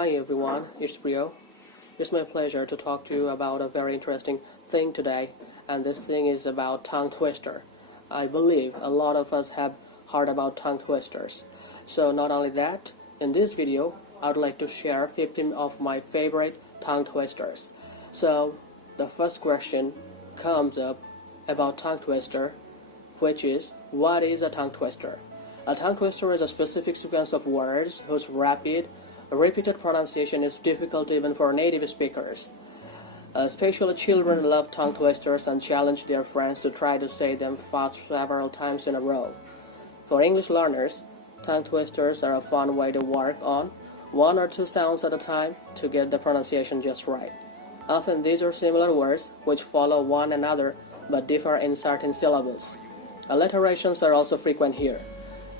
Hi everyone, it's Brio. It's my pleasure to talk to you about a very interesting thing today, and this thing is about tongue twister. I believe a lot of us have heard about tongue twisters. So not only that, in this video, I would like to share 15 of my favorite tongue twisters. So the first question comes up about tongue twister, which is, what is a tongue twister? A tongue twister is a specific sequence of words whose repeated pronunciation is difficult even for native speakers. Especially children love tongue twisters and challenge their friends to try to say them fast several times in a row. For English learners, tongue twisters are a fun way to work on one or two sounds at a time to get the pronunciation just right. Often these are similar words which follow one another but differ in certain syllables. Alliterations are also frequent here.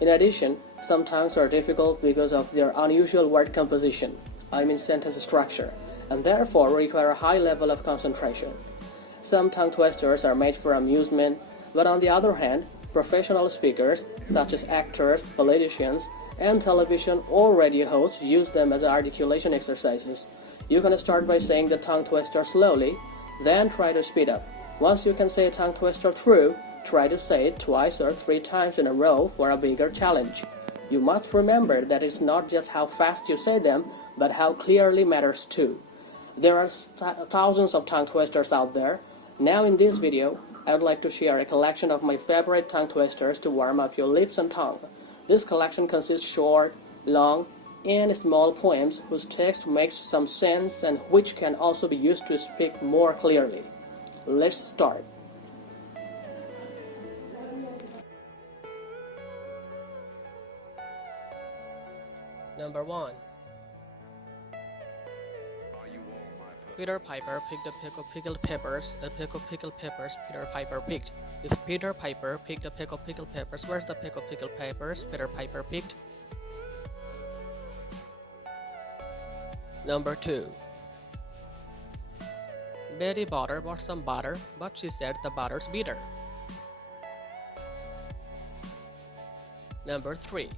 In addition, some tongues are difficult because of their unusual word composition, sentence structure, and therefore require a high level of concentration. Some tongue twisters are made for amusement, but on the other hand, professional speakers, such as actors, politicians, and television or radio hosts use them as articulation exercises. You can start by saying the tongue twister slowly, then try to speed up. Once you can say a tongue twister through, try to say it twice or three times in a row for a bigger challenge. You must remember that it's not just how fast you say them, but how clearly matters too. There are thousands of tongue twisters out there. Now in this video, I would like to share a collection of my favorite tongue twisters to warm up your lips and tongue. This collection consists short, long, and small poems whose text makes some sense and which can also be used to speak more clearly. Let's start. Number 1. Peter Piper picked a peck of pickled peppers. A peck of pickled peppers Peter Piper picked. If Peter Piper picked a peck of pickled peppers, where's the peck of pickled peppers Peter Piper picked? Number 2. Betty Botter bought some butter, but she said the butter's bitter. Number 3.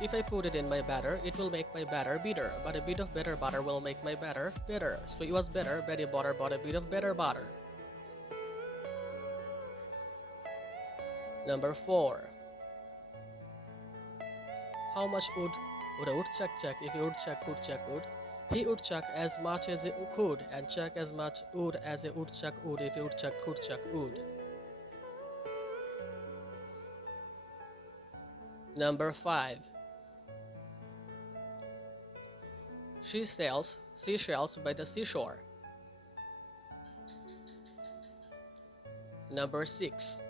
If I put it in my batter, it will make my batter bitter, but a bit of better butter will make my batter bitter. So it was better Betty Botter bought a bit of better butter. Number 4. How much would a woodchuck chuck if a woodchuck could chuck wood? He would chuck as much as he could, and chuck as much wood as a woodchuck would if a woodchuck could chuck wood. Number 5. She sells seashells by the seashore. Number 6.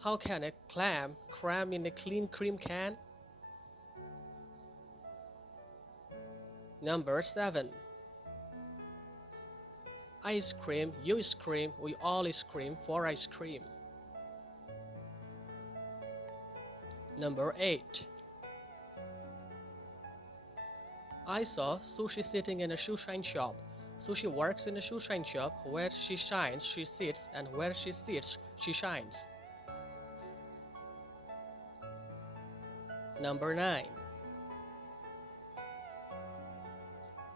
How can a clam cram in a clean cream can? Number 7. I scream, you scream, we all scream for ice cream. Number 8. I saw Sushi sitting in a shoe shine shop. Sushi works in a shoe shine shop. Where she shines, she sits, and where she sits, she shines. Number 9.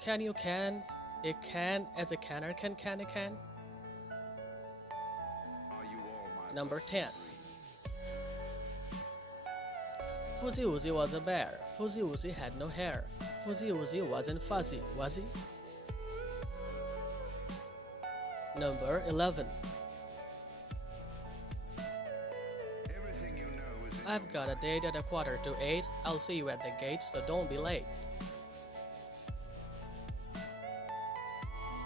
Can you can a can as a canner can a can? Number 10. Fuzzy Wuzzy was a bear. Fuzzy Wuzzy had no hair. Fuzzy Wuzzy wasn't fuzzy, was he? Number 11. I've got a date at 7:45. I'll see you at the gate, so don't be late.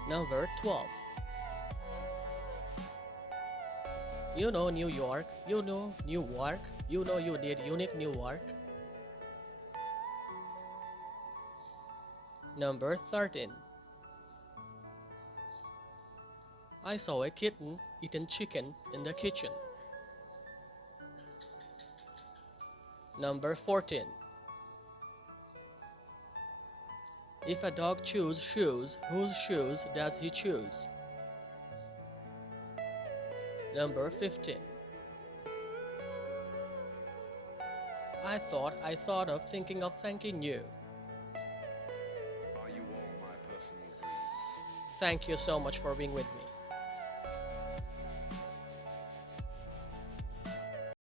Number 12. You know New York, you know New York, you know you need unique New York. Number 13. I saw a kitten eating chicken in the kitchen. Number 14. If a dog chews shoes, whose shoes does he choose? Number 15. I thought of thinking of thanking you. Are you all my personal dreams? Thank you so much for being with me.